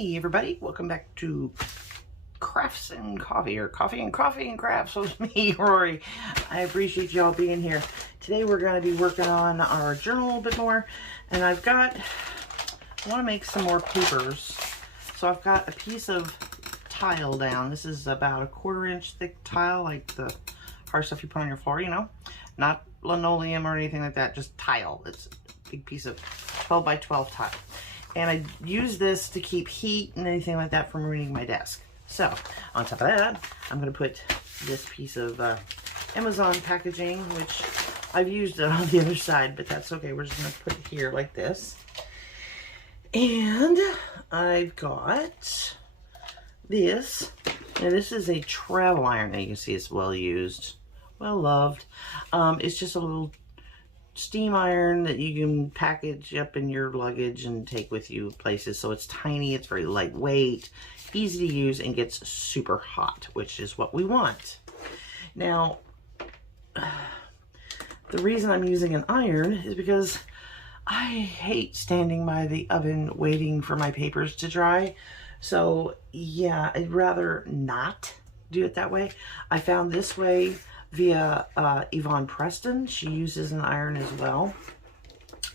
Hey everybody, welcome back to Crafts and Coffee, or Coffee and Crafts with me, Rory. I appreciate y'all being here. Today we're going to be working on our journal a little bit more, and I want to make some more papers. So I've got a piece of tile down. This is about a 1/4 inch thick tile, like the hard stuff you put on your floor, you know, not linoleum or anything like that, just tile. It's a big piece of 12 by 12 tile. And I use this to keep heat and anything like that from ruining my desk. So, on top of that, I'm going to put this piece of Amazon packaging, which I've used it on the other side, but that's okay. We're just going to put it here like this. And I've got this. And this is a travel iron that you can see it's well used, well loved. It's just a little steam iron that you can package up in your luggage and take with you places. So it's tiny, it's very lightweight, easy to use, and gets super hot, which is what we want. Now, the reason I'm using an iron is because I hate standing by the oven waiting for my papers to dry. So yeah, I'd rather not do it that way. I found this way via Yvonne Preston. She uses an iron as well,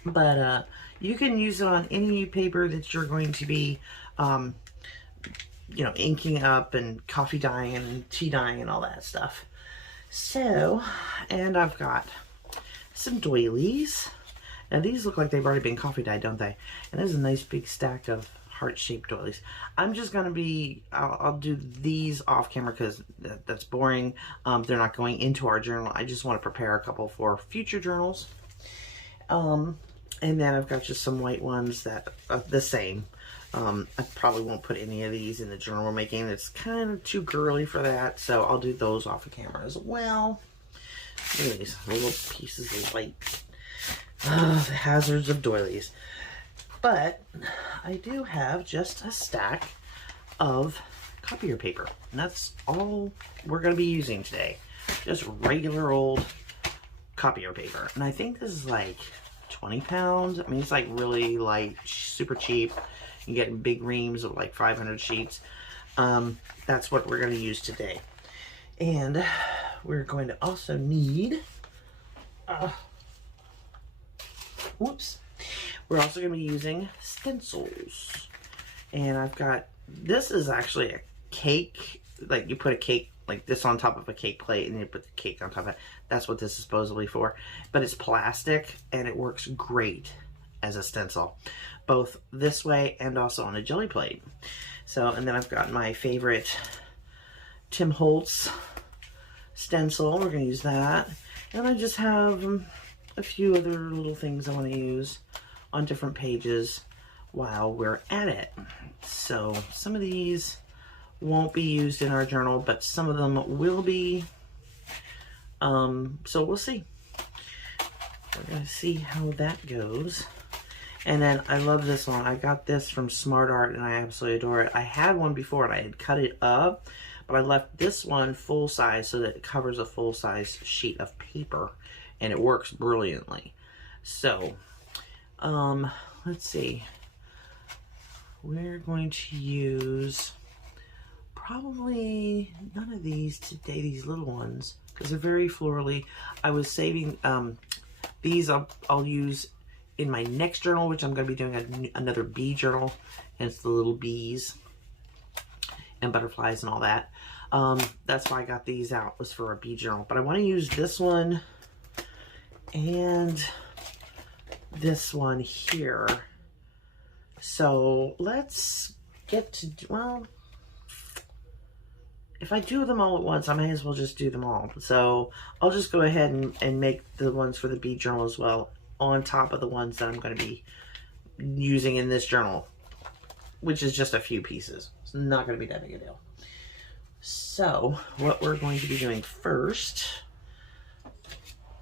but you can use it on any paper that you're going to be you know, inking up and coffee dyeing and tea dyeing and all that stuff. So, and I've got some doilies. Now these look like they've already been coffee dyed, don't they? And there's a nice big stack of heart-shaped doilies. I'm just gonna be, I'll do these off camera because that's boring. They're not going into our journal. I just want to prepare a couple for future journals. And then I've got just some white ones that are the same. I probably won't put any of these in the journal we're making. It's kind of too girly for that, so I'll do those off of camera as well. Look at these little pieces of white. The hazards of doilies. But I do have just a stack of copier paper, and that's all we're going to be using today. Just regular old copier paper. And I think this is like 20 pounds. I mean, it's like really light, super cheap. You can get big reams of like 500 sheets. That's what we're going to use today. And we're going to also need, whoops. We're also going to be using stencils. And I've got, this is actually a cake, like you put a cake like this on top of a cake plate and you put the cake on top of it. That's what this is supposedly for. But it's plastic and it works great as a stencil, both this way and also on a jelly plate. So, and then I've got my favorite Tim Holtz stencil. We're going to use that. And I just have a few other little things I want to use on different pages while we're at it. So some of these won't be used in our journal, but some of them will be. So we'll see. We're gonna see how that goes. And then I love this one. I got this from Smart Art and I absolutely adore it. I had one before and I had cut it up, but I left this one full size so that it covers a full size sheet of paper and it works brilliantly. So let's see. We're going to use probably none of these today, these little ones, because they're very florally. I was saving these. I'll use in my next journal, which I'm going to be doing another bee journal, and it's the little bees and butterflies and all that. That's why I got these out, was for a bee journal. But I want to use this one and this one here. So let's get to, well, if I do them all at once, I may as well just do them all. So I'll just go ahead and make the ones for the bee journal as well on top of the ones that I'm going to be using in this journal, which is just a few pieces. It's not going to be that big a deal. So what we're going to be doing first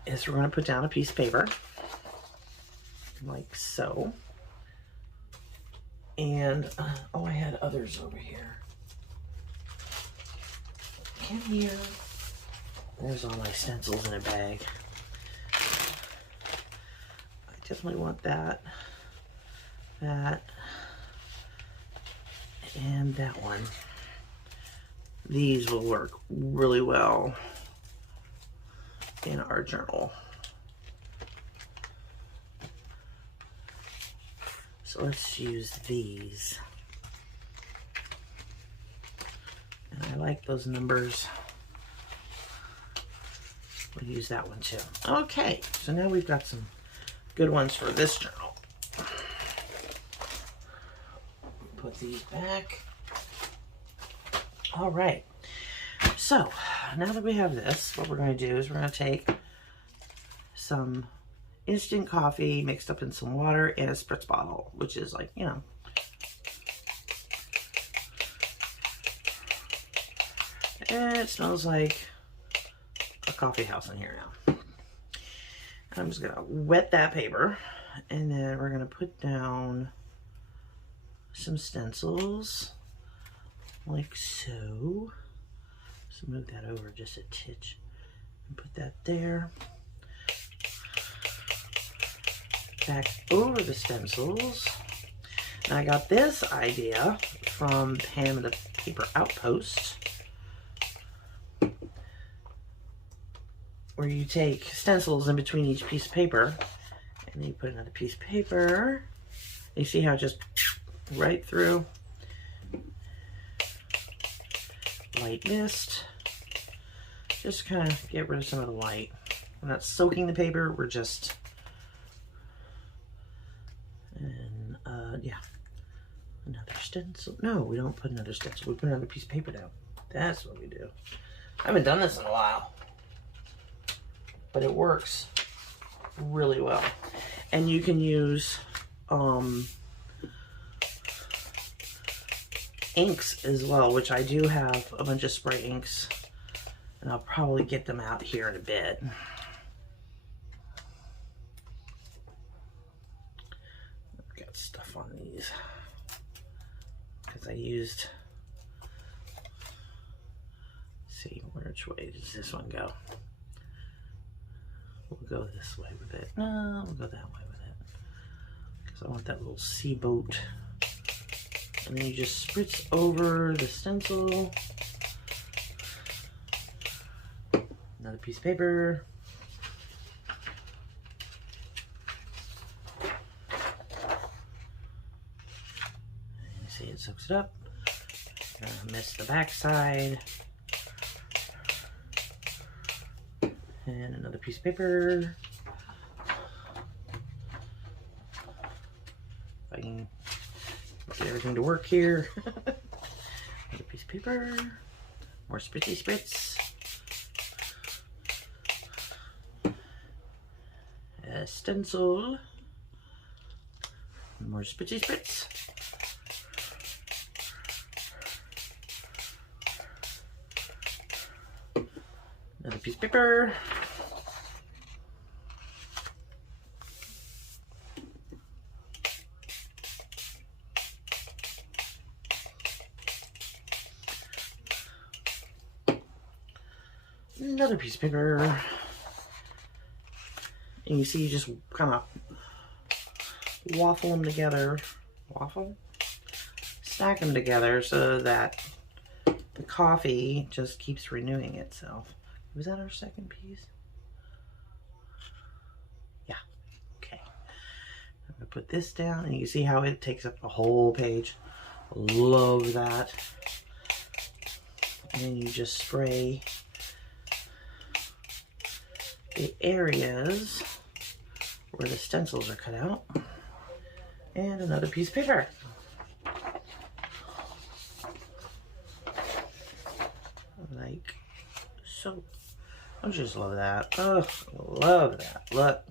is we're going to put down a piece of paper like so. And, oh, I had others over here. Come here. There's all my stencils in a bag. I definitely want that, and that one. These will work really well in our journal. So let's use these. And I like those numbers. We'll use that one too. Okay, so now we've got some good ones for this journal. Put these back. All right, so now that we have this, what we're going to do is we're going to take some instant coffee mixed up in some water in a spritz bottle, which is like, you know, and it smells like a coffee house in here now. I'm just going to wet that paper, and then we're going to put down some stencils. Like so. So move that over just a titch and put that there. Back over the stencils. And I got this idea from Pam at the Paper Outpost, where you take stencils in between each piece of paper, and then you put another piece of paper. You see how it just right through. Light mist. Just kind of get rid of some of the light. We're not soaking the paper, we're just, and yeah, another stencil. No, we don't put another stencil, we put another piece of paper down. That's what we do. I haven't done this in a while, but it works really well. And you can use inks as well, which I do have a bunch of spray inks, and I'll probably get them out here in a bit. I've got stuff on these because I used, let's see, which way does this one go? We'll go this way with it. No, we'll go that way with it because I want that little sea boat. And then you just spritz over the stencil. Another piece of paper. And you see it soaks it up. Miss the back side. And another piece of paper. If I can get everything to work here. Another piece of paper. More spritzy spritz. A stencil. More spritzy spritz. Another piece of paper. Another piece of paper. And you see, you just kind of waffle them together. Waffle? Stack them together so that the coffee just keeps renewing itself. Was that our second piece? Yeah. Okay. I'm going to put this down, and you see how it takes up the whole page. Love that. And then you just spray the areas where the stencils are cut out. And another piece of paper. Like so. I just love that. Oh, love that. Look.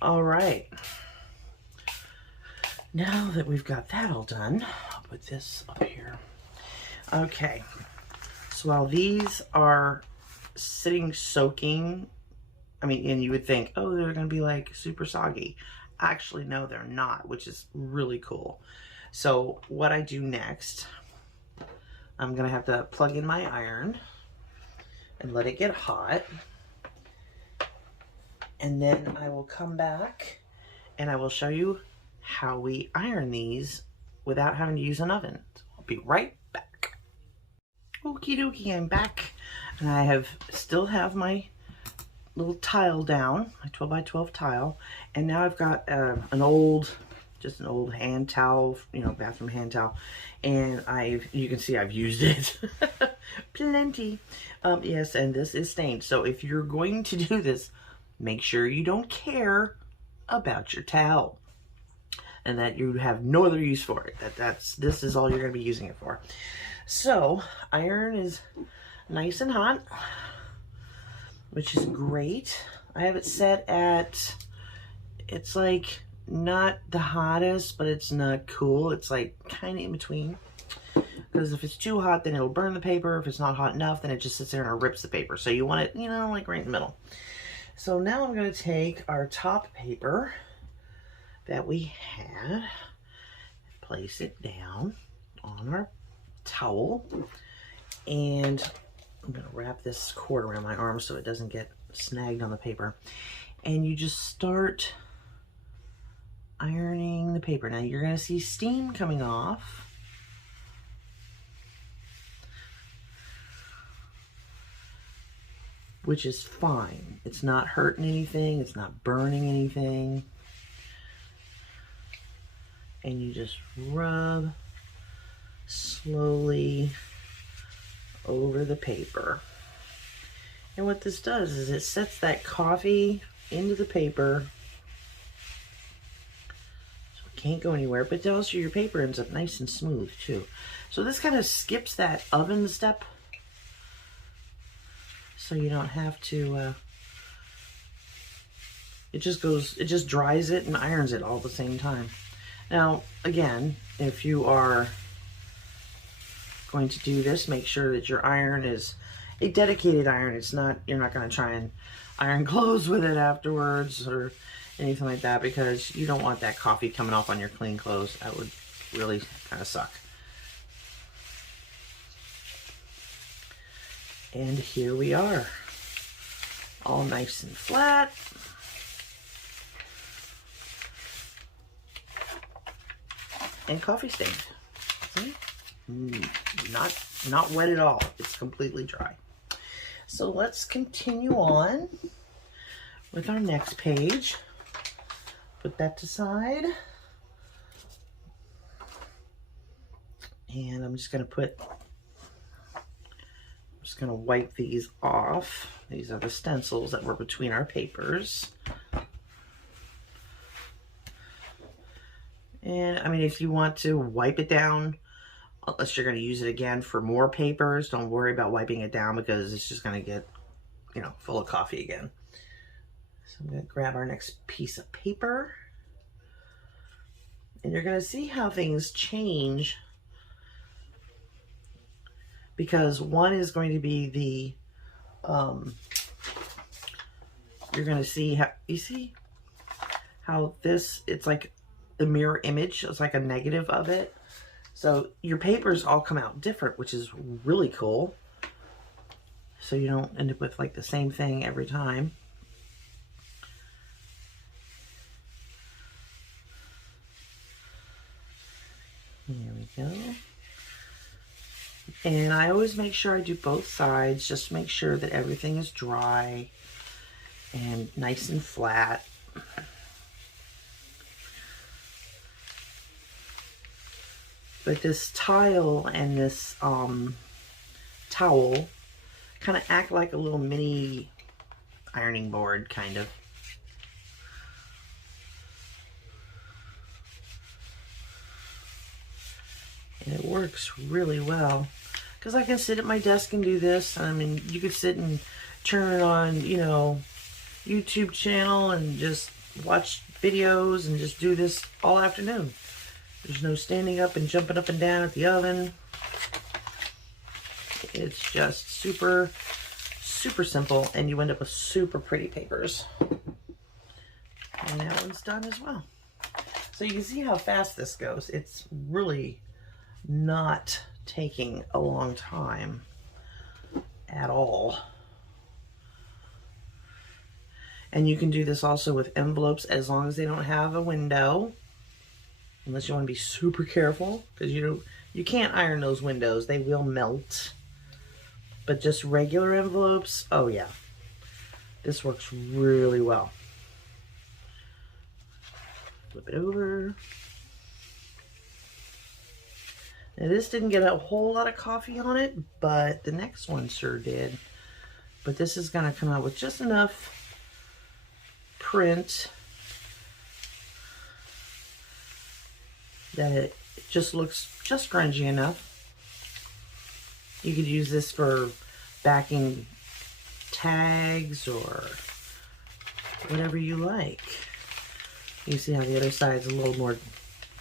All right. Now that we've got that all done, I'll put this up here. Okay. So while these are sitting soaking, I mean, and you would think, oh, they're going to be like super soggy. Actually, no, they're not, which is really cool. So what I do next, I'm going to have to plug in my iron and let it get hot. And then I will come back and I will show you how we iron these without having to use an oven. So I'll be right back. Okie dokie, I'm back, and I still have my little tile down, my 12 by 12 tile, and now I've got just an old hand towel, you know, bathroom hand towel, and you can see I've used it plenty. Yes, and this is stained, so if you're going to do this, make sure you don't care about your towel and that you have no other use for it. This is all you're going to be using it for. So iron is nice and hot, which is great. I have it set at, it's like not the hottest, but it's not cool. It's like kind of in between, because if it's too hot, then it'll burn the paper. If it's not hot enough, then it just sits there and it rips the paper. So you want it, you know, like right in the middle. So now I'm going to take our top paper that we had, place it down on our towel, and I'm going to wrap this cord around my arm so it doesn't get snagged on the paper. And you just start ironing the paper. Now you're going to see steam coming off. Which is fine. It's not hurting anything. It's not burning anything. And you just rub slowly over the paper. And what this does is it sets that coffee into the paper, so it can't go anywhere, but also your paper ends up nice and smooth too. So this kind of skips that oven step, so you don't have to, it just dries it and irons it all at the same time. Now, again, if you are going to do this, make sure that your iron is a dedicated iron. It's not, you're not going to try and iron clothes with it afterwards or anything like that, because you don't want that coffee coming off on your clean clothes. That would really kind of suck. And here we are, all nice and flat. And coffee stained. See? Not wet at all. It's completely dry. So let's continue on with our next page. Put that aside. And I'm just going to wipe these off. These are the stencils that were between our papers. And I mean, if you want to wipe it down, unless you're going to use it again for more papers, don't worry about wiping it down, because it's just going to get, you know, full of coffee again. So I'm going to grab our next piece of paper. And you're going to see how things change, because one is going to be the, you're going to see how, you see how this, it's like the mirror image, it's like a negative of it. So your papers all come out different, which is really cool. So you don't end up with like the same thing every time. Here we go. And I always make sure I do both sides, just to make sure that everything is dry and nice and flat. But this tile and this towel kind of act like a little mini ironing board, kind of. And it works really well, because I can sit at my desk and do this. I mean, you could sit and turn it on, you know, YouTube channel and just watch videos and just do this all afternoon. There's no standing up and jumping up and down at the oven. It's just super, super simple, and you end up with super pretty papers. And that one's done as well. So you can see how fast this goes. It's really not taking a long time at all. And you can do this also with envelopes as long as they don't have a window. Unless you want to be super careful, because you can't iron those windows. They will melt. But just regular envelopes, oh yeah. This works really well. Flip it over. Now this didn't get a whole lot of coffee on it, but the next one sure did. But this is going to come out with just enough print that it just looks just grungy enough. You could use this for backing tags or whatever you like. You see how the other side is a little more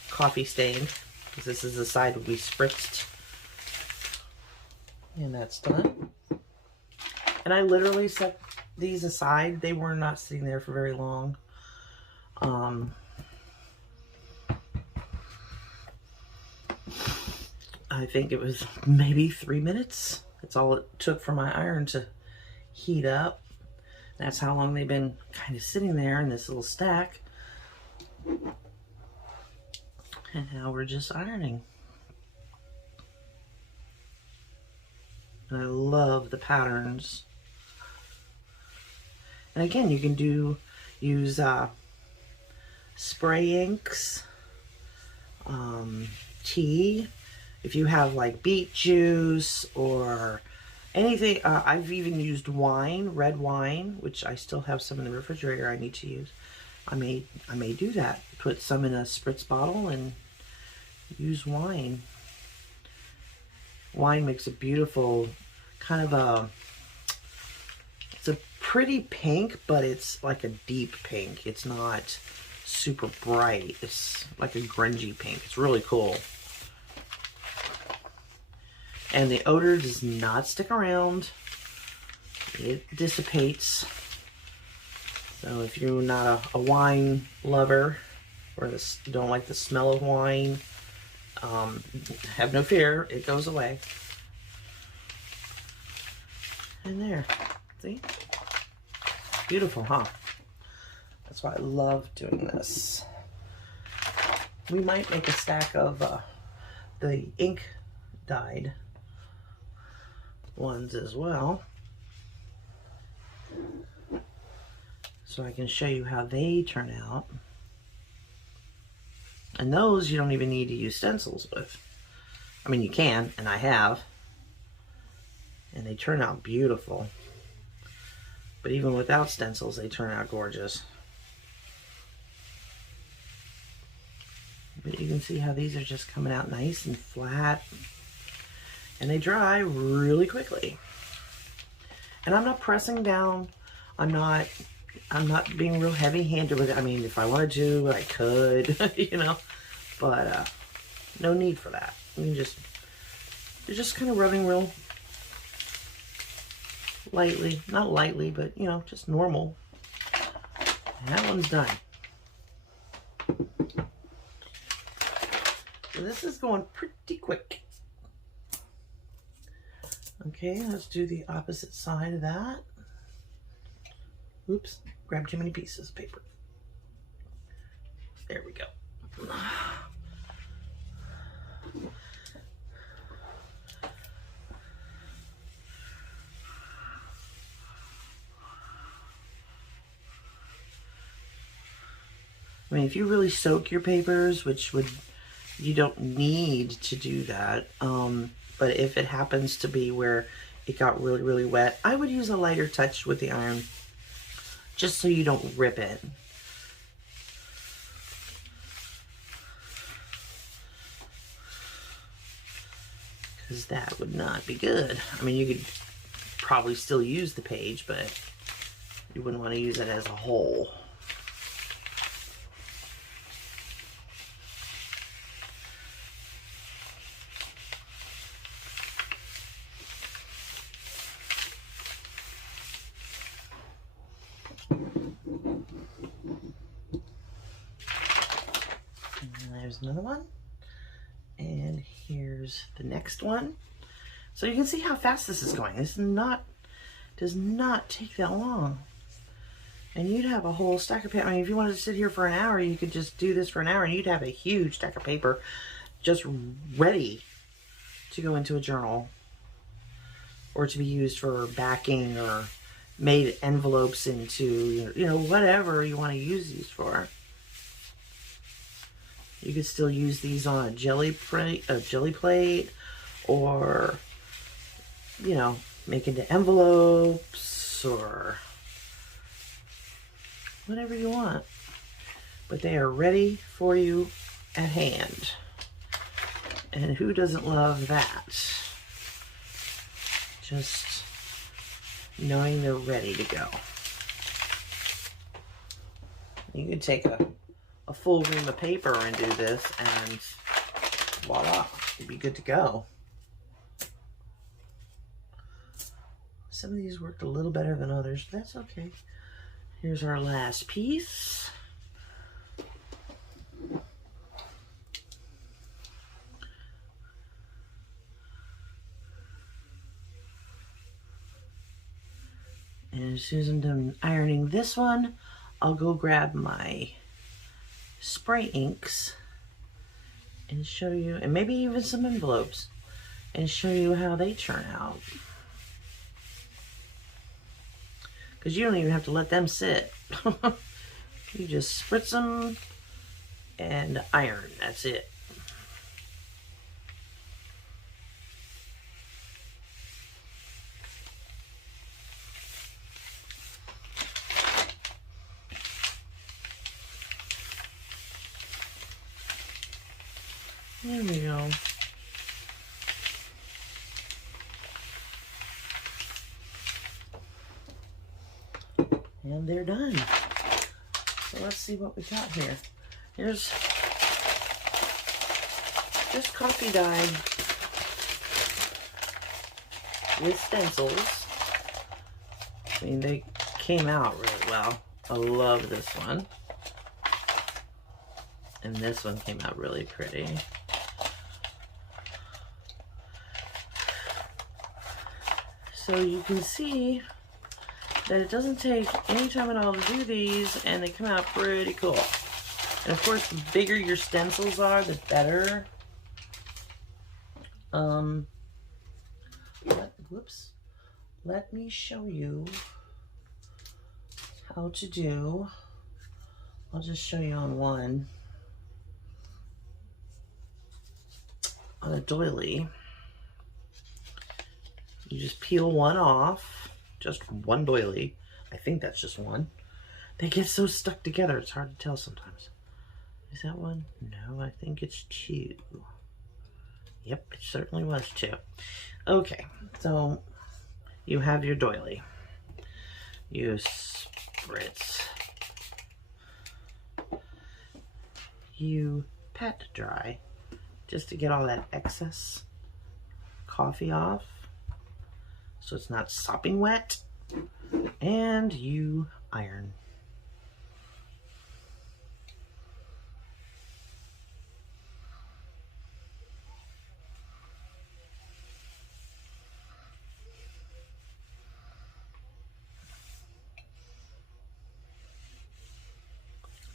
coffee stained, because this is the side we spritzed. And that's done. And I literally set these aside. They were not sitting there for very long. I think it was maybe 3 minutes. That's all it took for my iron to heat up. That's how long they've been kind of sitting there in this little stack. And now we're just ironing. And I love the patterns. And again, you can use spray inks, tea. If you have like beet juice or anything, I've even used wine, red wine, which I still have some in the refrigerator I need to use. I may do that. Put some in a spritz bottle and use wine. Wine makes a beautiful kind of it's a pretty pink, but it's like a deep pink. It's not super bright. It's like a grungy pink. It's really cool. And the odor does not stick around. It dissipates. So if you're not a wine lover or don't like the smell of wine, have no fear, it goes away. And there, see? Beautiful, huh? That's why I love doing this. We might make a stack of the ink dyed ones as well, so I can show you how they turn out. And those you don't even need to use stencils with. I mean, you can, and I have, and they turn out beautiful. But even without stencils, they turn out gorgeous. But you can see how these are just coming out nice and flat. And they dry really quickly. And I'm not pressing down. I'm not being real heavy-handed with it. I mean, if I wanted to, I could, you know. But no need for that. You're just kind of rubbing real lightly. Not lightly, but, you know, just normal. And that one's done. So this is going pretty quick. Okay, let's do the opposite side of that. Oops, grabbed too many pieces of paper. There we go. I mean, if you really soak your papers, you don't need to do that. But if it happens to be where it got really, really wet, I would use a lighter touch with the iron, just so you don't rip it. Because that would not be good. I mean, you could probably still use the page, but you wouldn't want to use it as a whole. There's another one, and here's the next one. So you can see how fast this is going. This does not take that long. And you'd have a whole stack of paper. I mean, if you wanted to sit here for an hour, you could just do this for an hour and you'd have a huge stack of paper just ready to go into a journal or to be used for backing or made envelopes into, you know, whatever you want to use these for. You could still use these on a jelly plate, or, you know, make into envelopes or whatever you want. But they are ready for you at hand. And who doesn't love that? Just knowing they're ready to go. You could take a full ream of paper and do this, and voila, you'd be good to go. Some of these worked a little better than others, but that's okay. Here's our last piece. And as soon as I'm done ironing this one, I'll go grab my spray inks and show you, and maybe even some envelopes, and show you how they turn out. Because you don't even have to let them sit. You just spritz them and iron. That's it. There we go. And they're done. So let's see what we got here. Here's just coffee dye with stencils. I mean, they came out really well. I love this one. And this one came out really pretty. So you can see that it doesn't take any time at all to do these, and they come out pretty cool. And of course, the bigger your stencils are, the better. Let me show you how to do. I'll just show you on one. On a doily, you just peel one off, just one doily. I think that's just one. They get so stuck together, it's hard to tell sometimes. Is that one? No, I think it's two. Yep, it certainly was two. Okay, so you have your doily. You spritz. You pat dry, just to get all that excess coffee off, so it's not sopping wet, and you iron.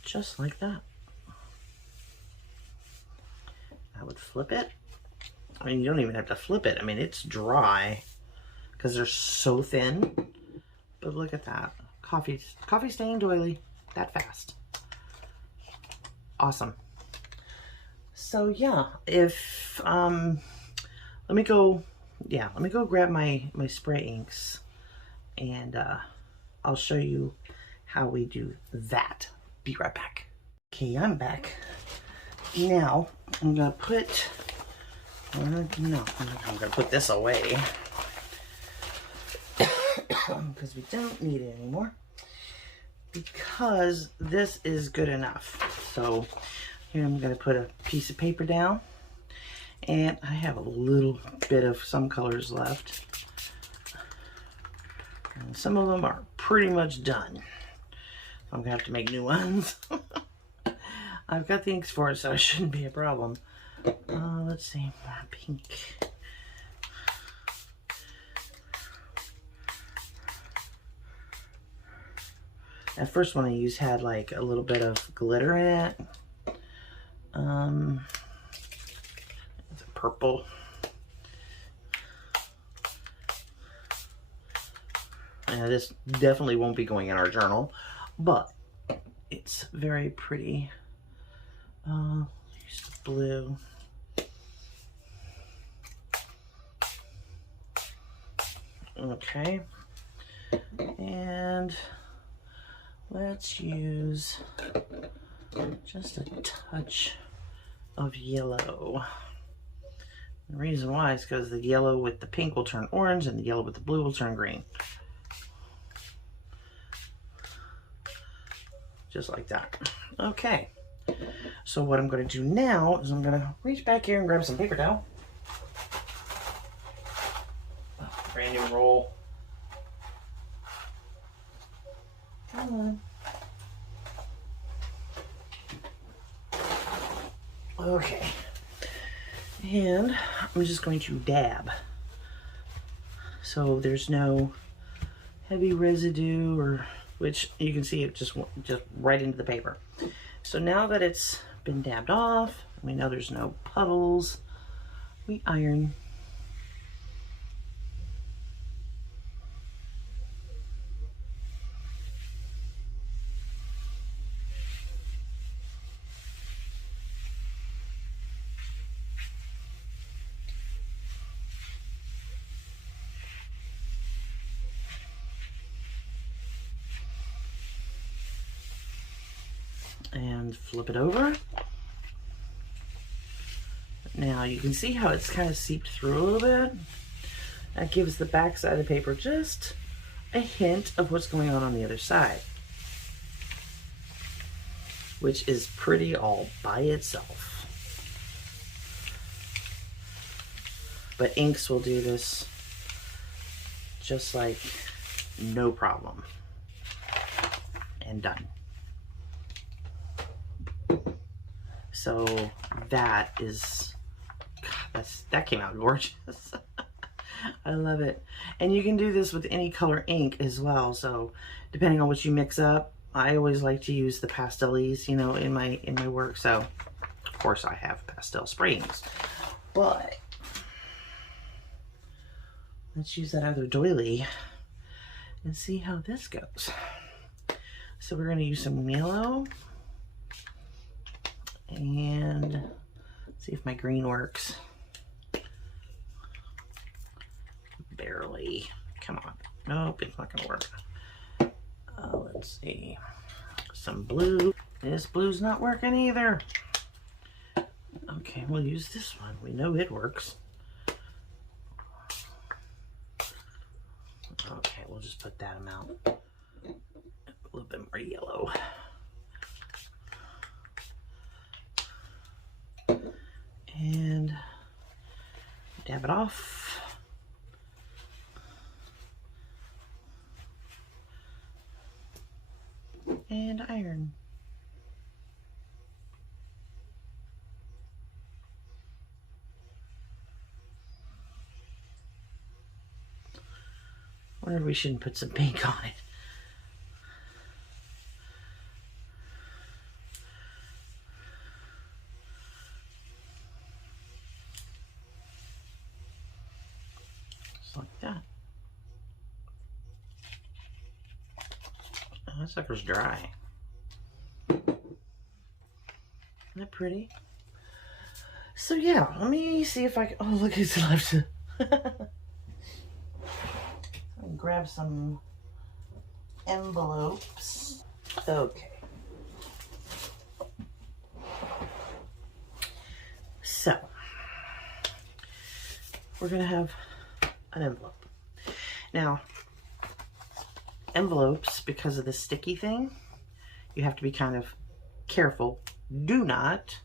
Just like that. I would flip it. I mean, you don't even have to flip it. I mean, it's dry because they're so thin. But look at that. Coffee stain doily. That fast. Awesome. So yeah, if let me go grab my spray inks, and I'll show you how we do that. Be right back. Okay, I'm back. Now, I'm gonna put, I'm gonna put this away because we don't need it anymore, because this is good enough. So here I'm gonna put a piece of paper down, and I have a little bit of some colors left. And some of them are pretty much done. I'm gonna have to make new ones. I've got the inks for it, so it shouldn't be a problem. Let's see, more pink. That first one I used had like a little bit of glitter in it. It's a purple. And this definitely won't be going in our journal, but it's very pretty. Use the blue. Okay. And let's use just a touch of yellow. The reason why is because the yellow with the pink will turn orange and the yellow with the blue will turn green. Just like that. Okay. So what I'm going to do now is I'm going to reach back here and grab some paper towel. Brand new roll. Come on. Okay. And I'm just going to dab. So there's no heavy residue, or which you can see it just right into the paper. So now that it's been dabbed off, we know there's no puddles, we iron. And flip it over. Now you can see how it's kind of seeped through a little bit. That gives the back side of the paper just a hint of what's going on the other side, which is pretty all by itself. But inks will do this just like no problem. And done. So that is, God, that came out gorgeous. I love it. And you can do this with any color ink as well. So depending on what you mix up, I always like to use the pastel-ys, you know, in my work. So of course I have pastel spray inks, but let's use that other doily and see how this goes. So we're going to use some yellow. And see if my green works. Barely. Come on. Nope, it's not gonna work. Let's see. Some blue. This blue's not working either. Okay, we'll use this one. We know it works. Okay, we'll just put that amount. A little bit more yellow. And dab it off. And iron. Wonder if we shouldn't put some pink on it. Like that. Oh, that sucker's dry. Isn't that pretty? So yeah, let me see if I can, oh look, it's left. Grab some envelopes. Okay. So, we're gonna have an envelope. Now, envelopes, because of the sticky thing, you have to be kind of careful. Do not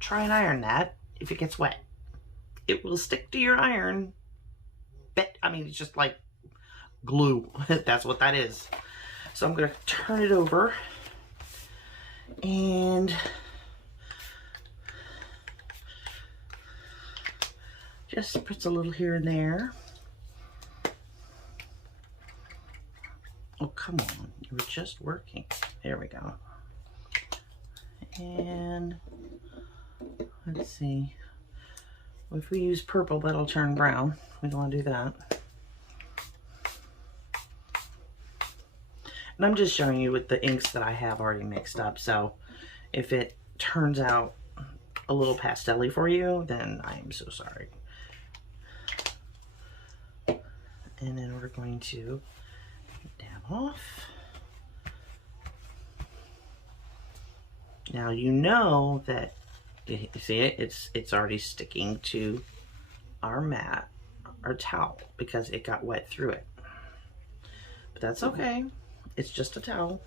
try and iron that if it gets wet. It will stick to your iron. I mean, it's just like glue. That's what that is. So I'm going to turn it over and just spritz a little here and there. Oh, come on. We're just working. There we go. And let's see. If we use purple, that'll turn brown. We don't want to do that. And I'm just showing you with the inks that I have already mixed up. So if it turns out a little pastel-y for you, then I am so sorry. And then we're going to dab off. Now you know that, you see it? It's already sticking to our mat, our towel, because it got wet through it. But that's okay. It's just a towel.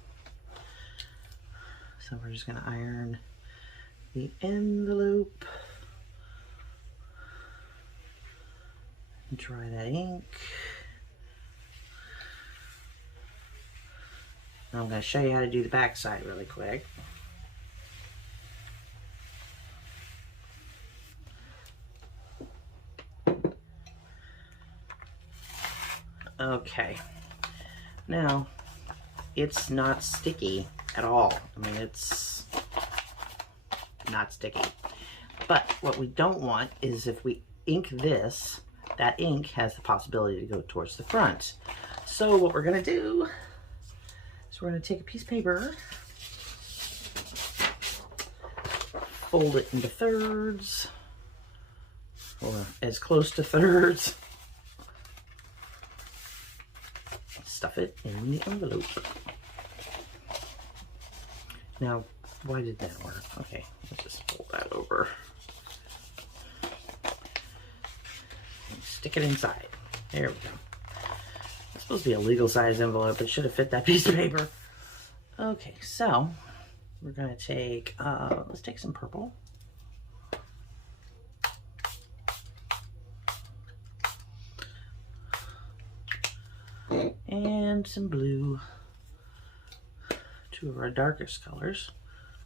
So we're just gonna iron the envelope. Dry that ink. Now I'm gonna show you how to do the back side really quick. Okay, now it's not sticky at all. I mean, it's not sticky. But what we don't want is if we ink this, that ink has the possibility to go towards the front. So what we're gonna do is we're gonna take a piece of paper, fold it into thirds, or as close to thirds. Stuff it in the envelope. Now, why did that work? Okay, let's just fold that over. And stick it inside. There we go. It's supposed to be a legal size envelope. It should have fit that piece of paper. Okay, so we're gonna take, let's take some purple. And some blue, two of our darkest colors.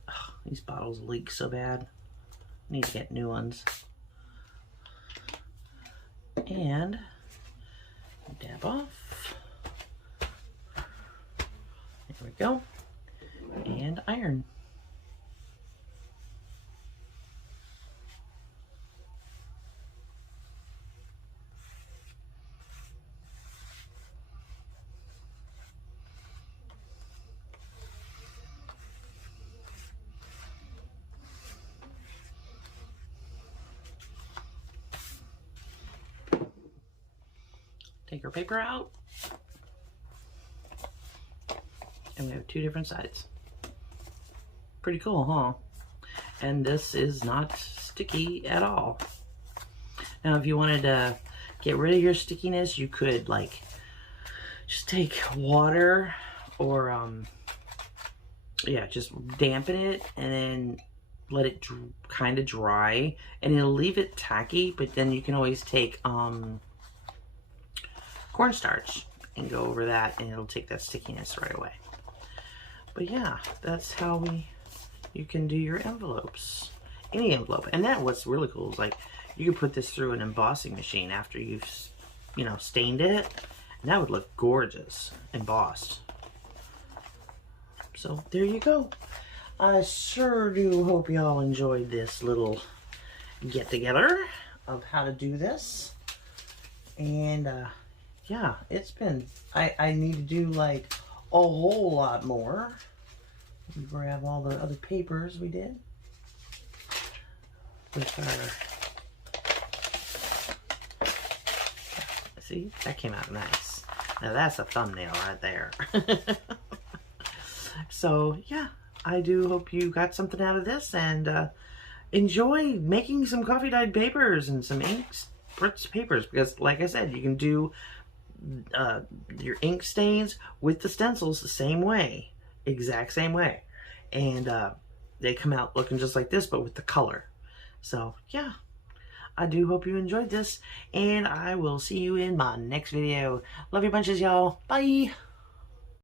Oh, these bottles leak so bad. Need to get new ones. And dab off. There we go. And iron. Take our paper out, and we have two different sides. Pretty cool, huh? And this is not sticky at all. Now, if you wanted to get rid of your stickiness, you could like just take water or yeah, just dampen it and then let it kind of dry, and it'll leave it tacky. But then you can always take cornstarch and go over that, and it'll take that stickiness right away. But yeah, that's how you can do your envelopes, any envelope. And then what's really cool is like you can put this through an embossing machine after you've, you know, stained it, and that would look gorgeous embossed. So there you go. I sure do hope y'all enjoyed this little get together of how to do this. And yeah, it's been, I need to do like a whole lot more. Let me grab all the other papers we did with our, see, that came out nice. Now that's a thumbnail right there. So yeah, I do hope you got something out of this, and enjoy making some coffee dyed papers and some inks papers, because like I said, you can do your ink stains with the stencils the same way, exact same way, and they come out looking just like this but with the color. So yeah, I do hope you enjoyed this, and I will see you in my next video. Love you bunches, y'all. Bye.